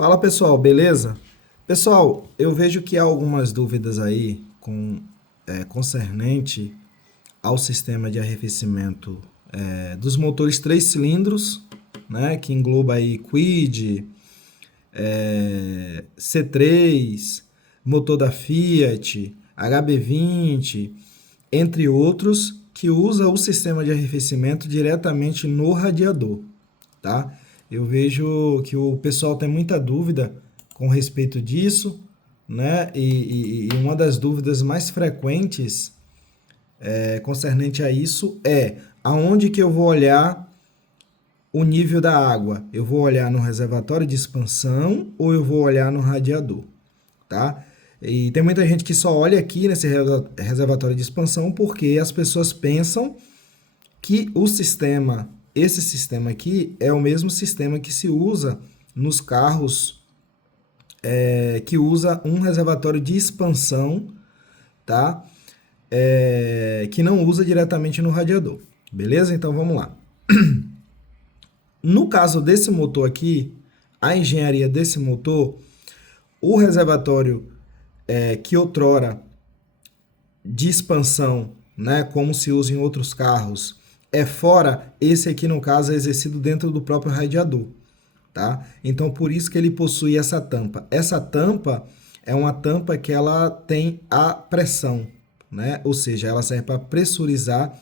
Fala pessoal, beleza? Pessoal, eu vejo que há algumas dúvidas aí concernente ao sistema de arrefecimento dos motores 3 cilindros, né, que engloba aí Quid, C3, motor da Fiat, HB20, entre outros, que usa o sistema de arrefecimento diretamente no radiador, tá? Eu vejo que o pessoal tem muita dúvida com respeito disso, né? E uma das dúvidas mais frequentes concernente a isso é aonde que eu vou olhar o nível da água? Eu vou olhar no reservatório de expansão ou eu vou olhar no radiador, tá? E tem muita gente que só olha aqui nesse reservatório de expansão porque as pessoas pensam que esse sistema aqui é o mesmo sistema que se usa nos carros que usa um reservatório de expansão, tá? Que não usa diretamente no radiador, beleza? Então vamos lá. No caso desse motor aqui, a engenharia desse motor, o reservatório que outrora de expansão, né, como se usa em outros carros, é fora, esse aqui no caso é exercido dentro do próprio radiador, tá? Então por isso que ele possui essa tampa. Essa tampa é uma tampa que ela tem a pressão, né? Ou seja, ela serve para pressurizar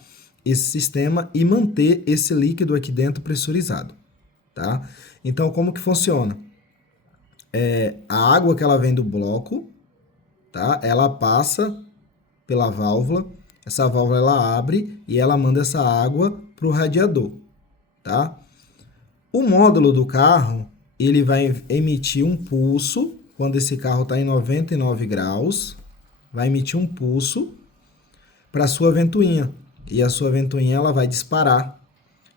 esse sistema e manter esse líquido aqui dentro pressurizado, tá? Então como que funciona? A água que ela vem do bloco, tá? Ela passa pela válvula, essa válvula ela abre e ela manda essa água para o radiador, tá? O módulo do carro, ele vai emitir um pulso, quando esse carro está em 99 graus, vai emitir um pulso para a sua ventoinha, e a sua ventoinha ela vai disparar,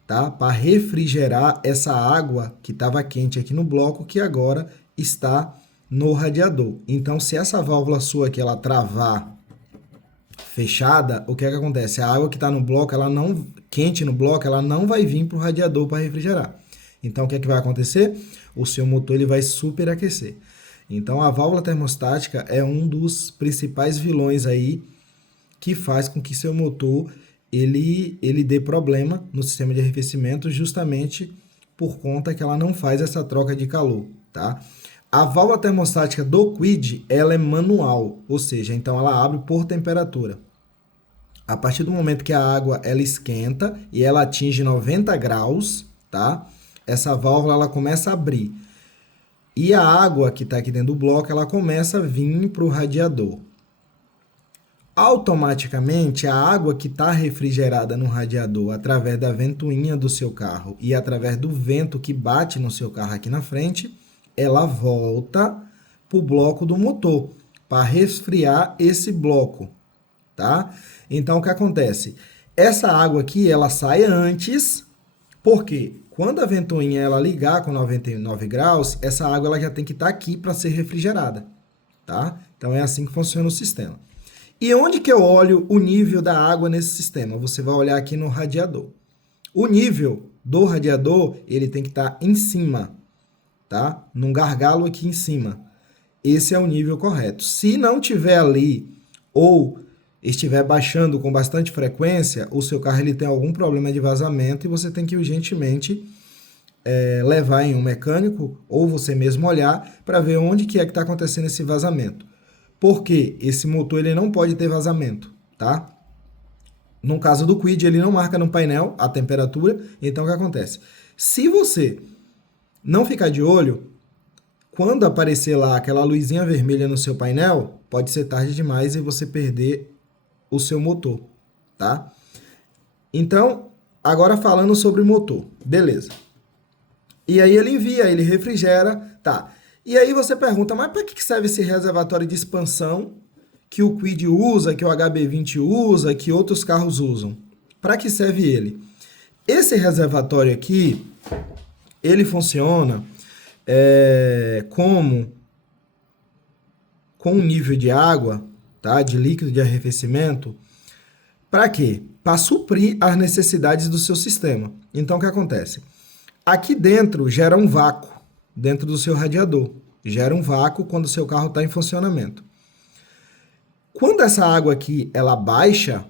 tá? Para refrigerar essa água que estava quente aqui no bloco, que agora está no radiador. Então, se essa válvula sua aqui ela travar fechada, o que é que acontece? A água que está no bloco, ela não quente no bloco, ela não vai vir para o radiador para refrigerar. Então, o que é que vai acontecer? O seu motor ele vai superaquecer. Então, a válvula termostática é um dos principais vilões aí que faz com que seu motor ele dê problema no sistema de arrefecimento justamente por conta que ela não faz essa troca de calor, tá? A válvula termostática do Quid, ela é manual, ou seja, então ela abre por temperatura. A partir do momento que a água ela esquenta e ela atinge 90 graus, tá? Essa válvula ela começa a abrir. E a água que está aqui dentro do bloco, ela começa a vir para o radiador. Automaticamente, a água que está refrigerada no radiador através da ventoinha do seu carro e através do vento que bate no seu carro aqui na frente, ela volta para o bloco do motor, para resfriar esse bloco, tá? Então, o que acontece? Essa água aqui, ela sai antes, porque quando a ventoinha ela ligar com 99 graus, essa água ela já tem que estar aqui para ser refrigerada, tá? Então, é assim que funciona o sistema. E onde que eu olho o nível da água nesse sistema? Você vai olhar aqui no radiador. O nível do radiador, ele tem que estar em cima, tá? Num gargalo aqui em cima. Esse é o nível correto. Se não tiver ali ou estiver baixando com bastante frequência, o seu carro ele tem algum problema de vazamento e você tem que urgentemente levar em um mecânico ou você mesmo olhar para ver onde que é que está acontecendo esse vazamento. Porque esse motor ele não pode ter vazamento, tá? No caso do Quid, ele não marca no painel a temperatura, então o que acontece? Se você não ficar de olho, quando aparecer lá aquela luzinha vermelha no seu painel, pode ser tarde demais e você perder o seu motor, tá? Então, agora falando sobre o motor, beleza. E aí ele envia, ele refrigera, tá? E aí você pergunta, mas para que serve esse reservatório de expansão que o Quid usa, que o HB20 usa, que outros carros usam? Para que serve ele? Esse reservatório aqui, ele funciona com um nível de água, tá? De líquido de arrefecimento. Para quê? Para suprir as necessidades do seu sistema. Então, o que acontece? Aqui dentro gera um vácuo, dentro do seu radiador. Gera um vácuo quando o seu carro está em funcionamento. Quando essa água aqui, ela baixa,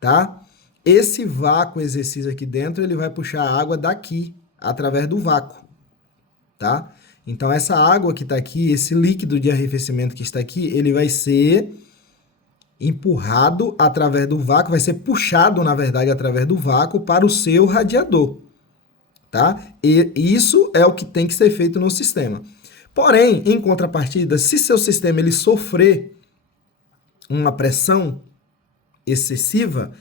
tá? Esse vácuo exercício aqui dentro, ele vai puxar a água daqui, através do vácuo, tá? Então, essa água que está aqui, esse líquido de arrefecimento que está aqui, ele vai ser empurrado através do vácuo, vai ser puxado, na verdade, através do vácuo para o seu radiador, tá? E isso é o que tem que ser feito no sistema. Porém, em contrapartida, se seu sistema ele sofrer uma pressão excessiva,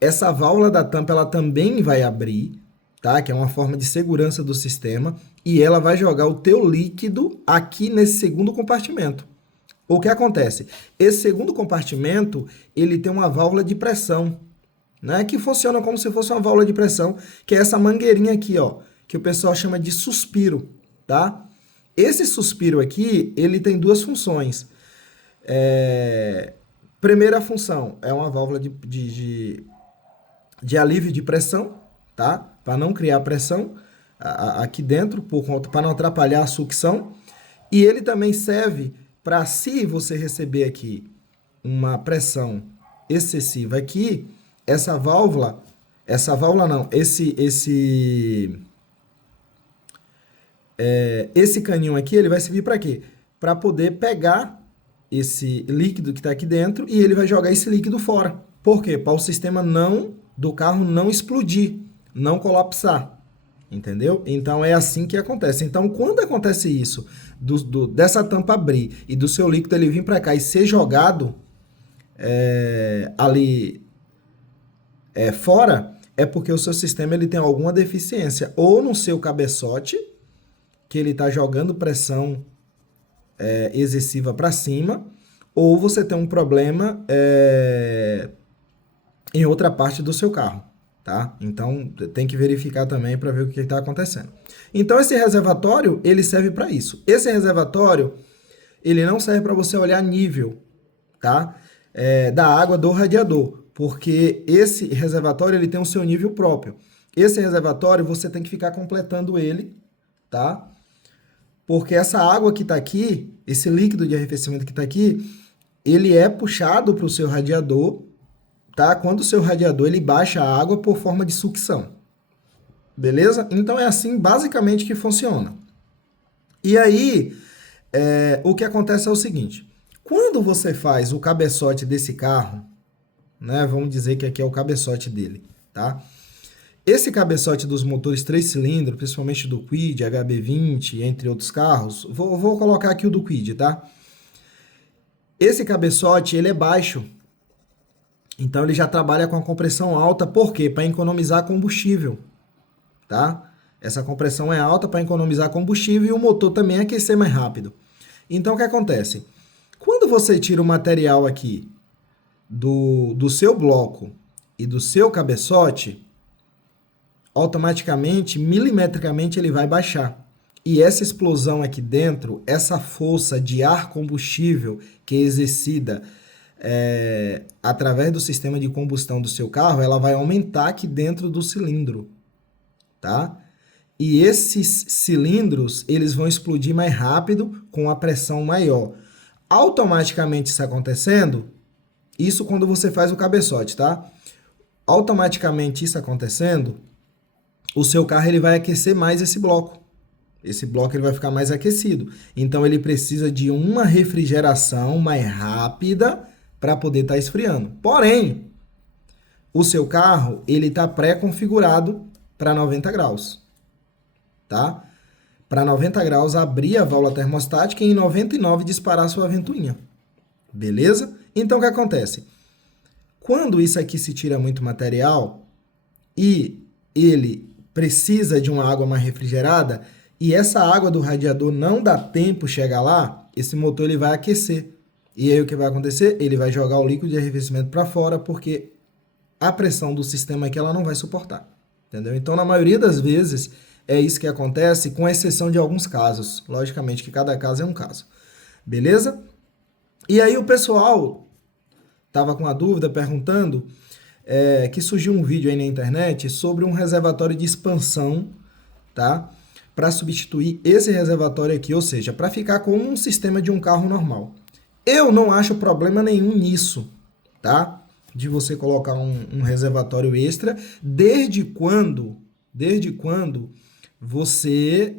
essa válvula da tampa ela também vai abrir, tá? Que é uma forma de segurança do sistema, e ela vai jogar o teu líquido aqui nesse segundo compartimento. O que acontece? Esse segundo compartimento, ele tem uma válvula de pressão, né? Que funciona como se fosse uma válvula de pressão, que é essa mangueirinha aqui, ó, que o pessoal chama de suspiro, tá? Esse suspiro aqui, ele tem duas funções. Primeira função é uma válvula de alívio de pressão, tá? Para não criar pressão aqui dentro, para não atrapalhar a sucção. E ele também serve para, se você receber aqui uma pressão excessiva aqui, esse caninho aqui, ele vai servir para quê? Para poder pegar esse líquido que está aqui dentro e ele vai jogar esse líquido fora. Por quê? Para o sistema do carro não explodir, não colapsar. Entendeu? Então é assim que acontece. Então, quando acontece isso, dessa tampa abrir e do seu líquido ele vir para cá e ser jogado ali fora, é porque o seu sistema ele tem alguma deficiência. Ou no seu cabeçote, que ele está jogando pressão excessiva para cima, ou você tem um problema em outra parte do seu carro. Tá? Então, tem que verificar também para ver o que está acontecendo. Então, esse reservatório, ele serve para isso. Esse reservatório, ele não serve para você olhar nível, tá? Da água do radiador, porque esse reservatório, ele tem o seu nível próprio. Esse reservatório, você tem que ficar completando ele, tá? Porque essa água que está aqui, esse líquido de arrefecimento que está aqui, ele é puxado para o seu radiador, tá? Quando o seu radiador ele baixa a água por forma de sucção. Beleza? Então é assim basicamente que funciona. E aí, o que acontece é o seguinte. Quando você faz o cabeçote desse carro, né? Vamos dizer que aqui é o cabeçote dele, tá? Esse cabeçote dos motores 3 cilindros, principalmente do Kwid, HB20, entre outros carros, vou colocar aqui o do Kwid, tá? Esse cabeçote, ele é baixo. Então, ele já trabalha com a compressão alta, por quê? Para economizar combustível, tá? Essa compressão é alta para economizar combustível e o motor também aquecer mais rápido. Então, o que acontece? Quando você tira o material aqui do seu bloco e do seu cabeçote, automaticamente, milimetricamente, ele vai baixar. E essa explosão aqui dentro, essa força de ar combustível que é exercida através do sistema de combustão do seu carro, ela vai aumentar aqui dentro do cilindro, tá? E esses cilindros, eles vão explodir mais rápido com a pressão maior. Automaticamente isso acontecendo, isso quando você faz o cabeçote, tá? Automaticamente isso acontecendo, o seu carro ele vai aquecer mais esse bloco. Esse bloco ele vai ficar mais aquecido. Então ele precisa de uma refrigeração mais rápida para poder estar esfriando. Porém, o seu carro ele está pré-configurado para 90 graus, tá? Para 90 graus abrir a válvula termostática e em 99 disparar sua ventoinha, beleza? Então o que acontece? Quando isso aqui se tira muito material e ele precisa de uma água mais refrigerada e essa água do radiador não dá tempo chegar lá, esse motor ele vai aquecer. E aí o que vai acontecer? Ele vai jogar o líquido de arrefecimento para fora porque a pressão do sistema aqui ela não vai suportar. Entendeu? Então, na maioria das vezes, é isso que acontece, com exceção de alguns casos. Logicamente que cada caso é um caso. Beleza? E aí o pessoal estava com a dúvida, perguntando, que surgiu um vídeo aí na internet sobre um reservatório de expansão, tá? para substituir esse reservatório aqui, ou seja, para ficar como um sistema de um carro normal. Eu não acho problema nenhum nisso, tá? De você colocar um reservatório extra, desde quando você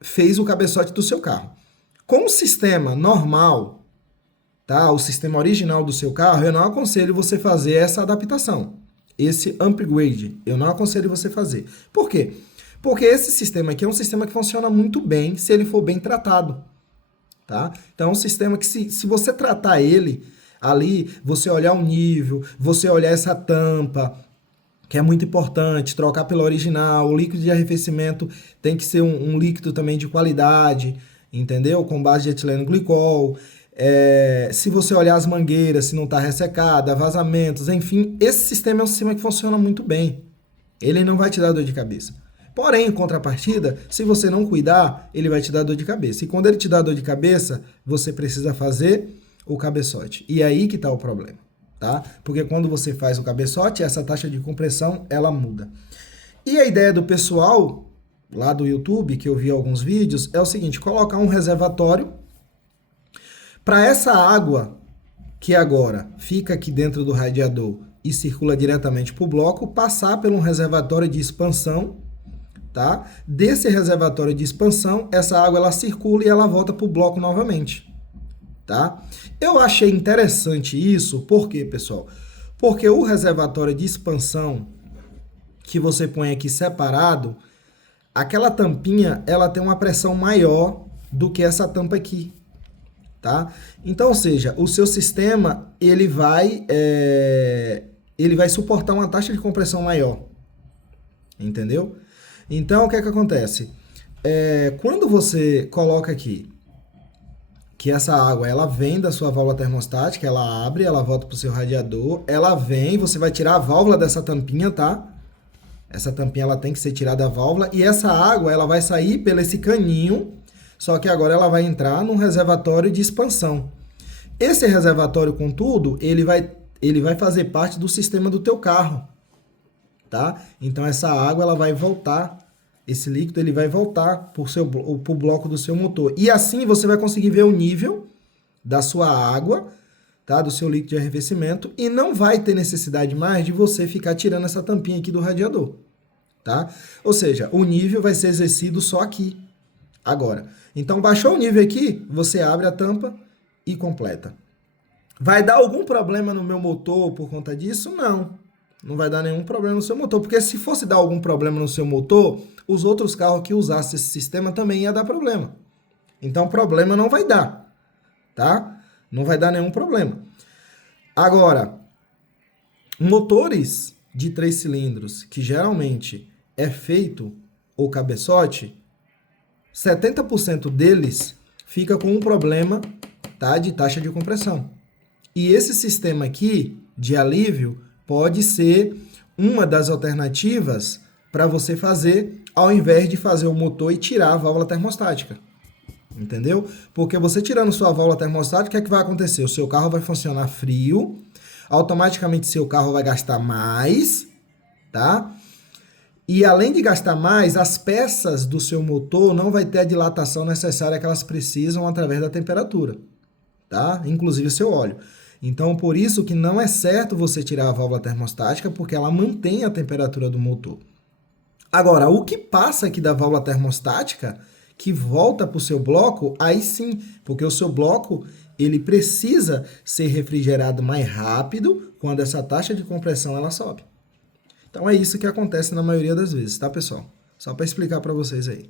fez o cabeçote do seu carro. Com o sistema normal, tá? O sistema original do seu carro, eu não aconselho você fazer essa adaptação. Esse upgrade, eu não aconselho você fazer. Por quê? Porque esse sistema aqui é um sistema que funciona muito bem se ele for bem tratado, tá? Então é um sistema que se você tratar ele ali, você olhar o nível, você olhar essa tampa, que é muito importante, trocar pela original, o líquido de arrefecimento tem que ser um líquido também de qualidade, entendeu? Com base de etileno glicol. Se você olhar as mangueiras, se não está ressecada, vazamentos, enfim, esse sistema é um sistema que funciona muito bem. Ele não vai te dar dor de cabeça. Porém, em contrapartida, se você não cuidar, ele vai te dar dor de cabeça. E quando ele te dá dor de cabeça, você precisa fazer o cabeçote. E é aí que está o problema, tá? Porque quando você faz o cabeçote, essa taxa de compressão, ela muda. E a ideia do pessoal, lá do YouTube, que eu vi alguns vídeos, é o seguinte, colocar um reservatório para essa água que agora fica aqui dentro do radiador e circula diretamente para o bloco, passar por um reservatório de expansão, tá? Desse reservatório de expansão, essa água ela circula e ela volta para o bloco novamente, tá? Eu achei interessante isso, por quê, pessoal? Porque o reservatório de expansão que você põe aqui separado, aquela tampinha, ela tem uma pressão maior do que essa tampa aqui, tá? Então, ou seja, o seu sistema, ele vai suportar uma taxa de compressão maior, entendeu? Então, o que é que acontece? Quando você coloca aqui que essa água, ela vem da sua válvula termostática, ela abre, ela volta para o seu radiador, ela vem, você vai tirar a válvula dessa tampinha, tá? Essa tampinha, ela tem que ser tirada da válvula, e essa água, ela vai sair pelo esse caninho, só que agora ela vai entrar num reservatório de expansão. Esse reservatório, contudo, ele vai fazer parte do sistema do teu carro, tá? Então, essa água, ela vai voltar, esse líquido, ele vai voltar para o bloco do seu motor. E assim, você vai conseguir ver o nível da sua água, tá? Do seu líquido de arrefecimento, e não vai ter necessidade mais de você ficar tirando essa tampinha aqui do radiador, tá? Ou seja, o nível vai ser exercido só aqui, agora. Então, baixou o nível aqui, você abre a tampa e completa. Vai dar algum problema no meu motor por conta disso? Não. Não vai dar nenhum problema no seu motor, porque se fosse dar algum problema no seu motor, os outros carros que usassem esse sistema também ia dar problema. Então, problema não vai dar, tá? Não vai dar nenhum problema. Agora, motores de 3 cilindros, que geralmente é feito o cabeçote, 70% deles fica com um problema, tá, de taxa de compressão. E esse sistema aqui de alívio pode ser uma das alternativas para você fazer, ao invés de fazer o motor e tirar a válvula termostática. Entendeu? Porque você tirando sua válvula termostática, o que é que vai acontecer? O seu carro vai funcionar frio, automaticamente seu carro vai gastar mais, tá? E além de gastar mais, as peças do seu motor não vai ter a dilatação necessária que elas precisam através da temperatura, tá? Inclusive o seu óleo. Então, por isso que não é certo você tirar a válvula termostática, porque ela mantém a temperatura do motor. Agora, o que passa aqui da válvula termostática, que volta para o seu bloco, aí sim, porque o seu bloco, ele precisa ser refrigerado mais rápido quando essa taxa de compressão ela sobe. Então, é isso que acontece na maioria das vezes, tá, pessoal? Só para explicar para vocês aí.